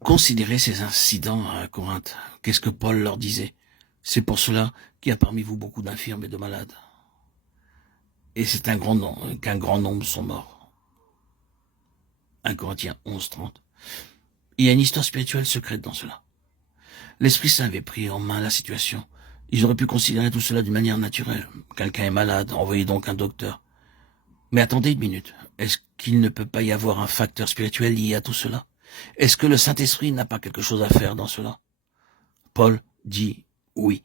Considérez ces incidents à Corinthe. Qu'est-ce que Paul leur disait? C'est pour cela qu'il y a parmi vous beaucoup d'infirmes et de malades. Et c'est qu'un grand nombre sont morts. 1 Corinthiens 11:30. Il y a une histoire spirituelle secrète dans cela. L'Esprit Saint avait pris en main la situation. Ils auraient pu considérer tout cela d'une manière naturelle. Quelqu'un est malade, envoyez donc un docteur. Mais attendez une minute. Est-ce qu'il ne peut pas y avoir un facteur spirituel lié à tout cela? Est-ce que le Saint-Esprit n'a pas quelque chose à faire dans cela? Paul dit oui.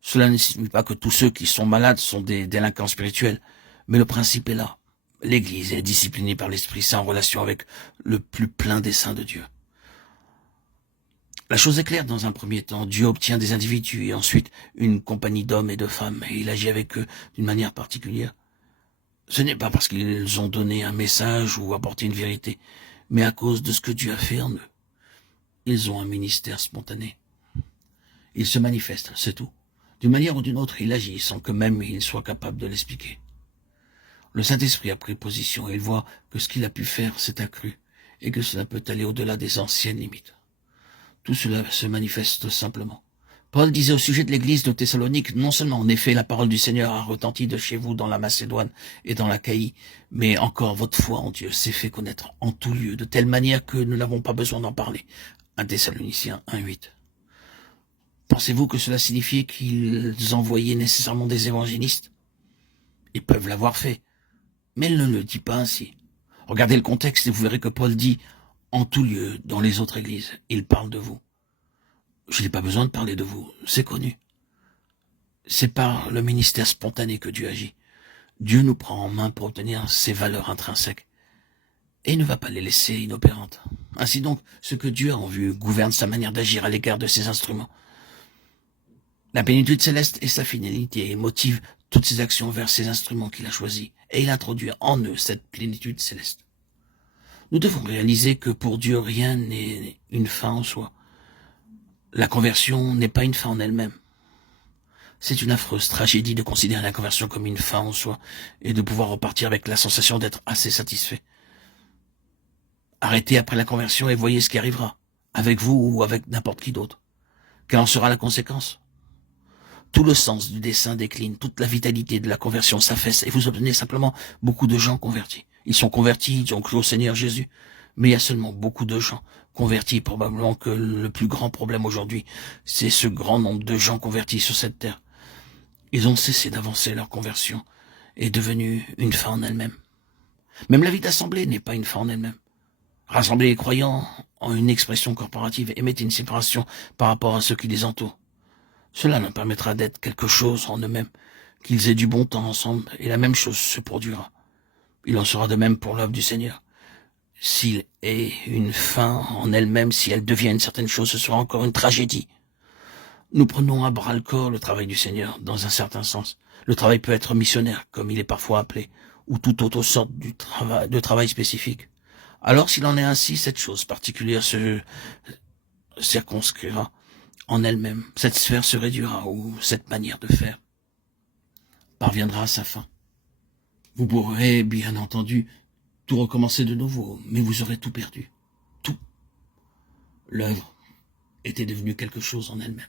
Cela ne signifie pas que tous ceux qui sont malades sont des délinquants spirituels, mais le principe est là. L'Église est disciplinée par l'Esprit Saint en relation avec le plus plein des saints de Dieu. La chose est claire dans un premier temps. Dieu obtient des individus et ensuite une compagnie d'hommes et de femmes, et il agit avec eux d'une manière particulière. Ce n'est pas parce qu'ils ont donné un message ou apporté une vérité, mais à cause de ce que Dieu a fait en eux. Ils ont un ministère spontané. Ils se manifestent, c'est tout. D'une manière ou d'une autre, il agit sans que même il soit capable de l'expliquer. Le Saint-Esprit a pris position et il voit que ce qu'il a pu faire s'est accru et que cela peut aller au-delà des anciennes limites. Tout cela se manifeste simplement. Paul disait au sujet de l'église de Thessalonique, non seulement en effet la parole du Seigneur a retenti de chez vous dans la Macédoine et dans l'Achaïe, mais encore votre foi en Dieu s'est fait connaître en tout lieu, de telle manière que nous n'avons pas besoin d'en parler. 1 Thessaloniciens 1:8. Pensez-vous que cela signifiait qu'ils envoyaient nécessairement des évangélistes? Ils peuvent l'avoir fait, mais il ne le dit pas ainsi. Regardez le contexte et vous verrez que Paul dit « en tout lieu dans les autres églises ». Il parle de vous. Je n'ai pas besoin de parler de vous, c'est connu. C'est par le ministère spontané que Dieu agit. Dieu nous prend en main pour obtenir ses valeurs intrinsèques. Et il ne va pas les laisser inopérantes. Ainsi donc, ce que Dieu a en vue gouverne sa manière d'agir à l'égard de ses instruments. La plénitude céleste et sa fidélité motivent toutes ses actions vers ses instruments qu'il a choisis. Et il introduit en eux cette plénitude céleste. Nous devons réaliser que pour Dieu, rien n'est une fin en soi. La conversion n'est pas une fin en elle-même. C'est une affreuse tragédie de considérer la conversion comme une fin en soi et de pouvoir repartir avec la sensation d'être assez satisfait. Arrêtez après la conversion et voyez ce qui arrivera, avec vous ou avec n'importe qui d'autre. Quelle en sera la conséquence? Tout le sens du dessein décline, toute la vitalité de la conversion s'affaisse et vous obtenez simplement beaucoup de gens convertis. Ils sont convertis, ils ont cru au Seigneur Jésus, mais il y a seulement beaucoup de gens convertis. Probablement que le plus grand problème aujourd'hui, c'est ce grand nombre de gens convertis sur cette terre. Ils ont cessé d'avancer, leur conversion est devenue une fin en elle-même. Même la vie d'assemblée n'est pas une fin en elle-même. Rassembler les croyants en une expression corporative et mettre une séparation par rapport à ceux qui les entourent. Cela leur permettra d'être quelque chose en eux-mêmes, qu'ils aient du bon temps ensemble, et la même chose se produira. Il en sera de même pour l'œuvre du Seigneur. S'il est une fin en elle-même, si elle devient une certaine chose, ce sera encore une tragédie. Nous prenons à bras-le-corps le travail du Seigneur, dans un certain sens. Le travail peut être missionnaire, comme il est parfois appelé, ou toute autre sorte de travail spécifique. Alors, s'il en est ainsi, cette chose particulière se circonscrira en elle-même. Cette sphère se réduira, ou cette manière de faire parviendra à sa fin. Vous pourrez, bien entendu, tout recommencer de nouveau, mais vous aurez tout perdu. Tout. L'œuvre était devenue quelque chose en elle-même.